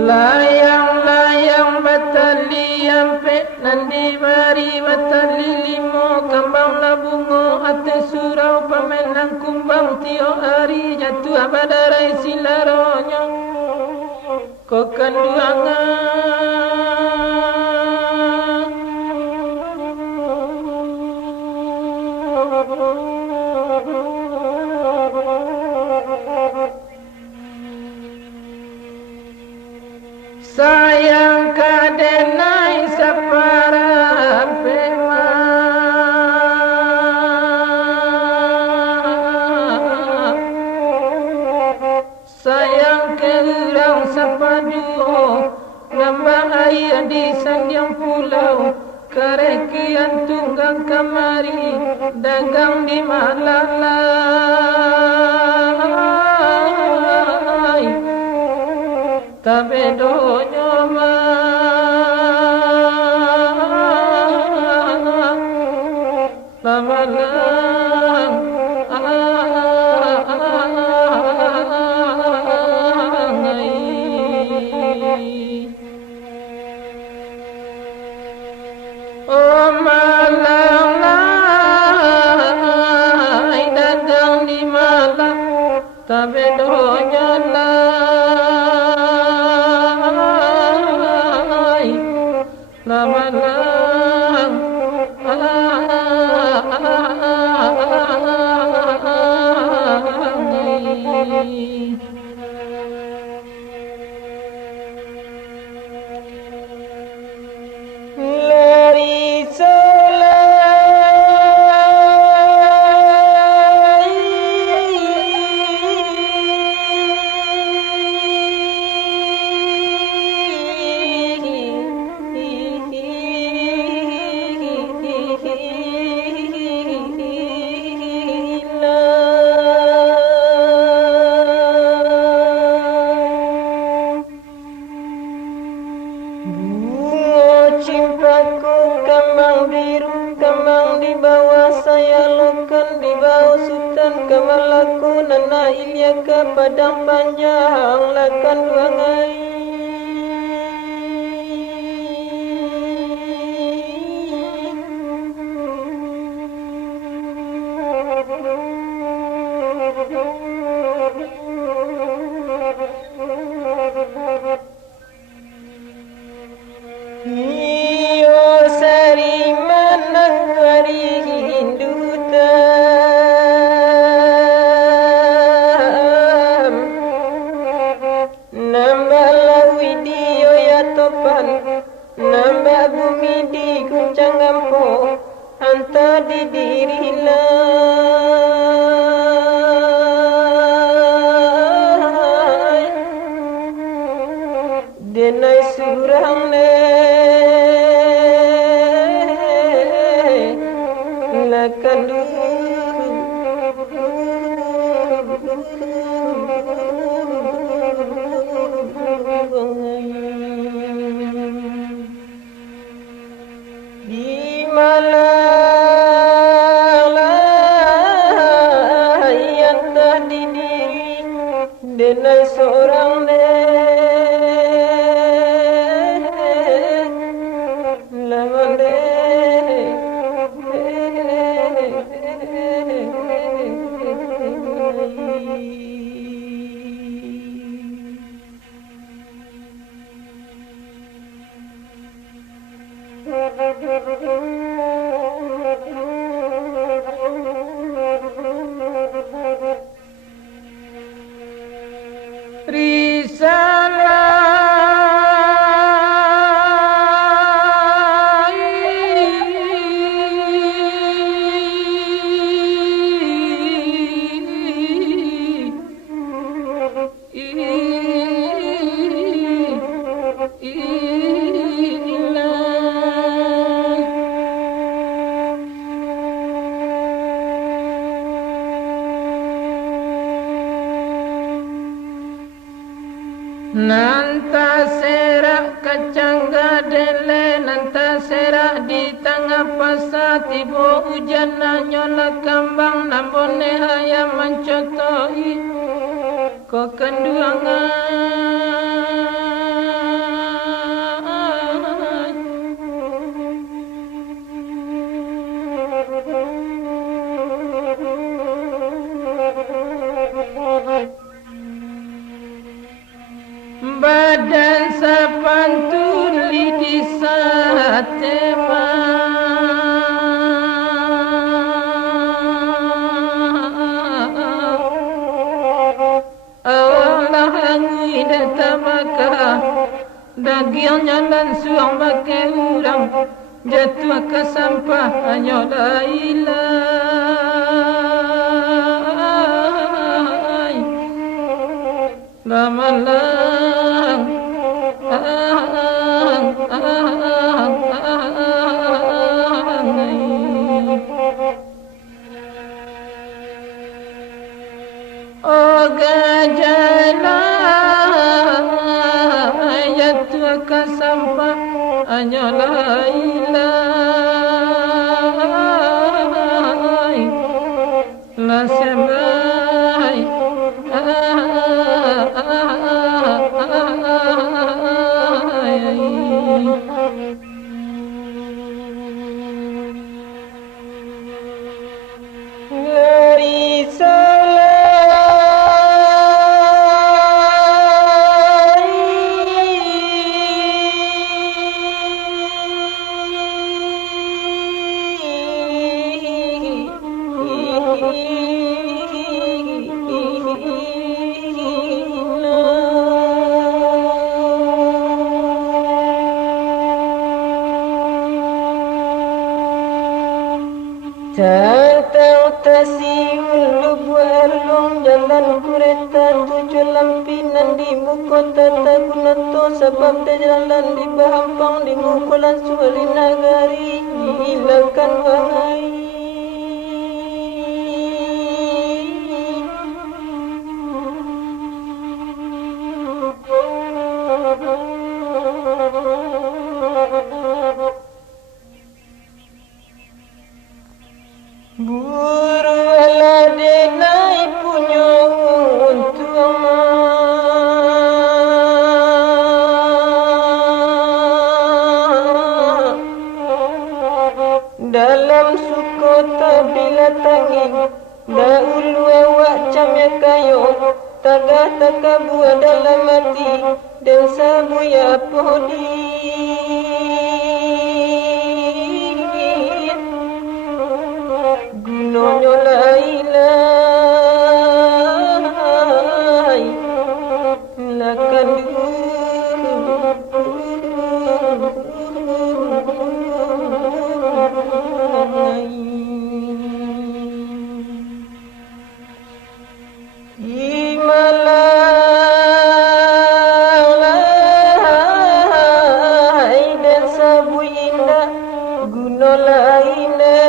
Layang-layang batali ampet nandi mari batali limo kambang labungo ate surau pamenang kumbang tio hari jatuh abadarai silaronyo sayang kadenai sapara pema sayang kerang sapadu nambah air di sandiang pulau karekian tunggang kamari dagang di malalai tabedo nyoma lamalang oh malang lai dagang di malang tabedo nyala lamalang lari cimpaku kembang biru kembang di bawah saya lokan di bawah sultan kemalaku nana ilya ke padang panjang lakan wangai nambah bumi di guncang gampong hantar di diri lai denai surang le lakan di malah yang tadi diri denai seorang lamande risalah Nanta serak kacangga dele, nanta serak di tengah pasar, tiba hujan nyola kambang nambone hayam mencotoi ko kenduangan. Badan sapantuli di satema Allah angin tamaka dagingnya dan suang pakai urang jatuh ke sampah hanya la ilaha lamalang oh gajala jatuh ke sampah hanya la ilaha la semai Tantang tasiul lubu alung jalan kereta tujuh lampinan di muka tata gunato sebab dia jalan di bahampang di mukulan suali nagari hilangkan wahai. Buru alade naik punya untung dalam sukota bila tangin daulu awak camya kayu tagah takabu dalam mati dan sabu ya podi gunanya la ilaha lakan Himalaya dan sabu indah guna lainnya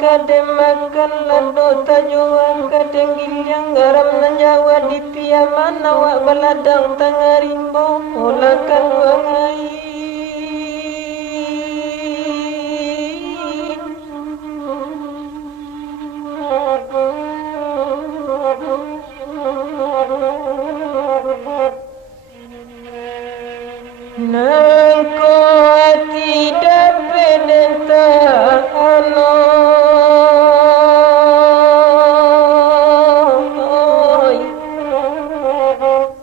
kadem makan lado tajwa kadeng gilyang garam nan jawa di piaman awak baladang tangarimbo olakan wangai nangko tidak penenta ano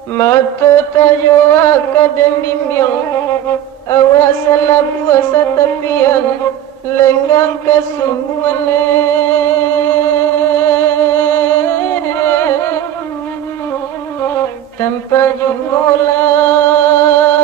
mata tayo akadem bimbing awas salah puasa tapian lenggang kesungguhan tanpa jumlah